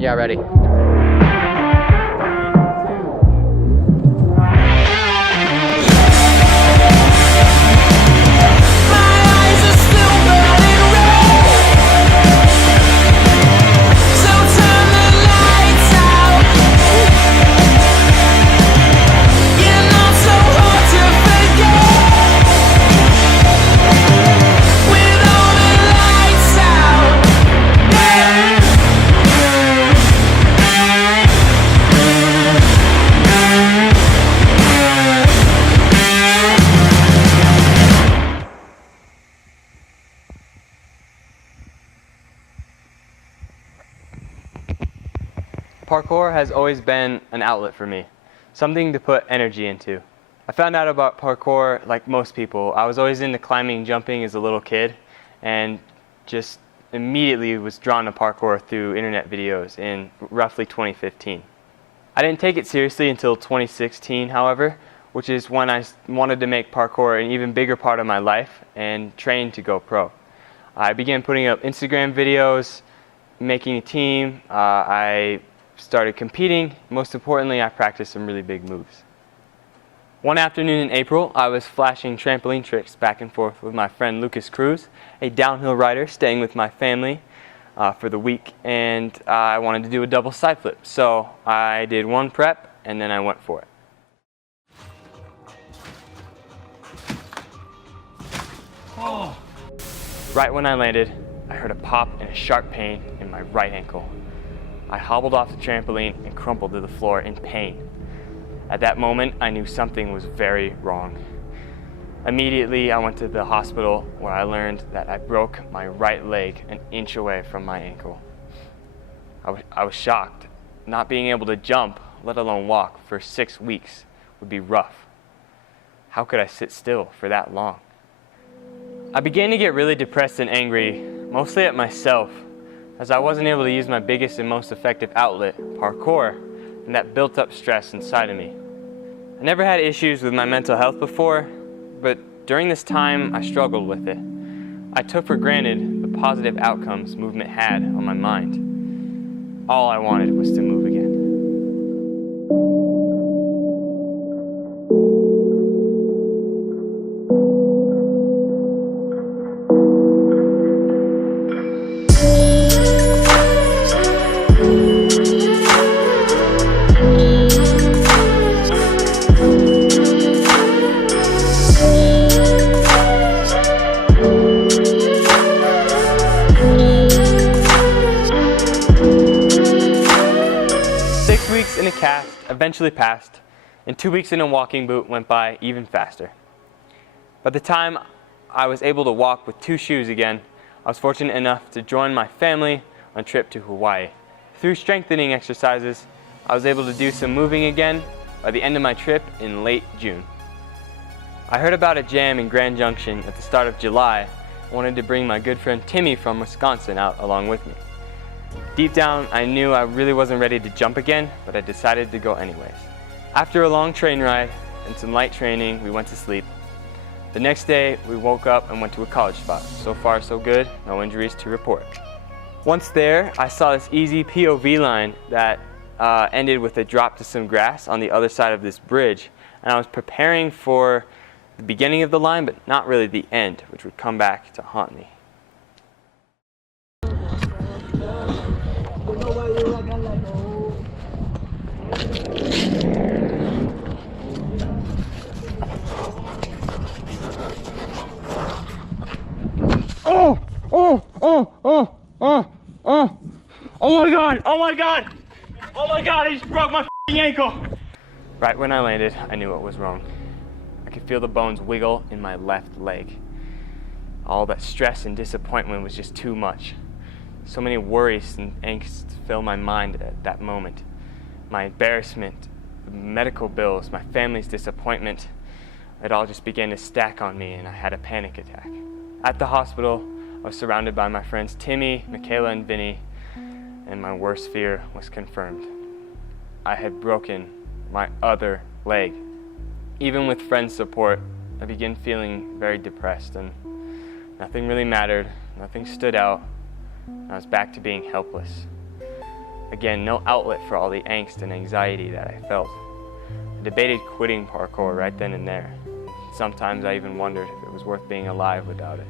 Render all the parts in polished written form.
Yeah, ready. Parkour has always been an outlet for me, something to put energy into. I found out about parkour like most people. I was always into climbing and jumping as a little kid, and just immediately was drawn to parkour through internet videos in roughly 2015. I didn't take it seriously until 2016, however, which is when I wanted to make parkour an even bigger part of my life and train to go pro. I began putting up Instagram videos, making a team. I started competing. Most importantly, I practiced some really big moves. One afternoon in April, I was flashing trampoline tricks back and forth with my friend Lucas Cruz, a downhill rider staying with my family for the week, and I wanted to do a double side flip. So I did one prep and then I went for it. Oh. Right when I landed, I heard a pop and a sharp pain in my right ankle. I hobbled off the trampoline and crumpled to the floor in pain. At that moment, I knew something was very wrong. Immediately, I went to the hospital where I learned that I broke my right leg an inch away from my ankle. I was shocked. Not being able to jump, let alone walk, for 6 weeks would be rough. How could I sit still for that long? I began to get really depressed and angry, mostly at myself, as I wasn't able to use my biggest and most effective outlet, parkour, and that built up stress inside of me. I never had issues with my mental health before, but during this time I struggled with it. I took for granted the positive outcomes movement had on my mind. All I wanted was to move again. In a cast eventually passed, and 2 weeks in a walking boot went by even faster. By the time I was able to walk with 2 shoes again, I was fortunate enough to join my family on a trip to Hawaii. Through strengthening exercises, I was able to do some moving again by the end of my trip in late June. I heard about a jam in Grand Junction at the start of July and wanted to bring my good friend Timmy from Wisconsin out along with me. Deep down, I knew I really wasn't ready to jump again, but I decided to go anyways. After a long train ride and some light training, we went to sleep. The next day, we woke up and went to a college spot. So far, so good, no injuries to report. Once there, I saw this easy POV line that ended with a drop to some grass on the other side of this bridge, and I was preparing for the beginning of the line, but not really the end, which would come back to haunt me. Oh my god! Oh my god! Oh my god, I just broke my f***ing ankle! Right when I landed, I knew what was wrong. I could feel the bones wiggle in my left leg. All that stress and disappointment was just too much. So many worries and angst filled my mind at that moment. My embarrassment, the medical bills, my family's disappointment, it all just began to stack on me, and I had a panic attack. At the hospital, I was surrounded by my friends Timmy, Michaela, and Vinny, and my worst fear was confirmed. I had broken my other leg. Even with friends' support, I began feeling very depressed, and nothing really mattered, nothing stood out. I was back to being helpless. Again, no outlet for all the angst and anxiety that I felt. I debated quitting parkour right then and there. Sometimes I even wondered if it was worth being alive without it.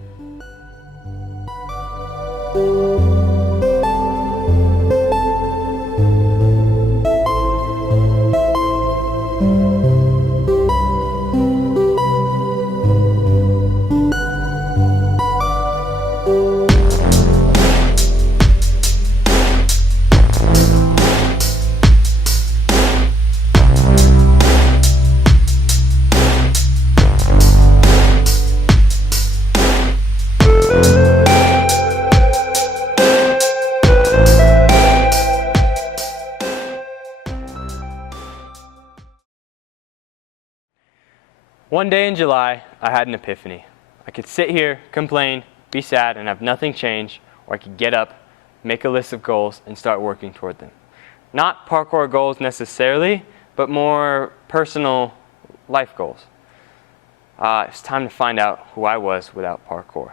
One day in July, I had an epiphany. I could sit here, complain, be sad, and have nothing change, or I could get up, make a list of goals, and start working toward them. Not parkour goals necessarily, but more personal life goals. It's time to find out who I was without parkour.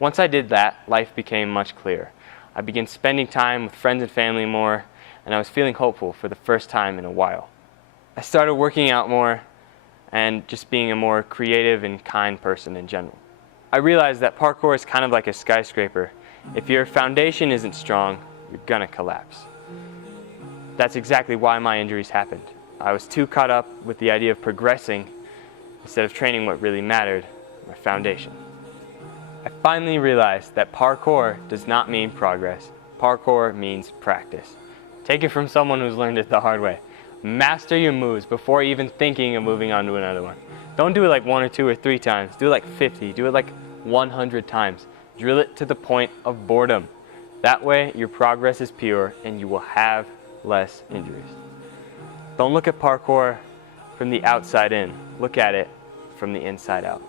Once I did that, life became much clearer. I began spending time with friends and family more, and I was feeling hopeful for the first time in a while. I started working out more, and just being a more creative and kind person in general. I realized that parkour is kind of like a skyscraper. If your foundation isn't strong, you're gonna collapse. That's exactly why my injuries happened. I was too caught up with the idea of progressing instead of training what really mattered, my foundation. I finally realized that parkour does not mean progress. Parkour means practice. Take it from someone who's learned it the hard way. Master your moves before even thinking of moving on to another one. Don't do it like 1 or 2 or 3 times. Do it like 50. Do it like 100 times. Drill it to the point of boredom. That way your progress is pure and you will have less injuries. Don't look at parkour from the outside in. Look at it from the inside out.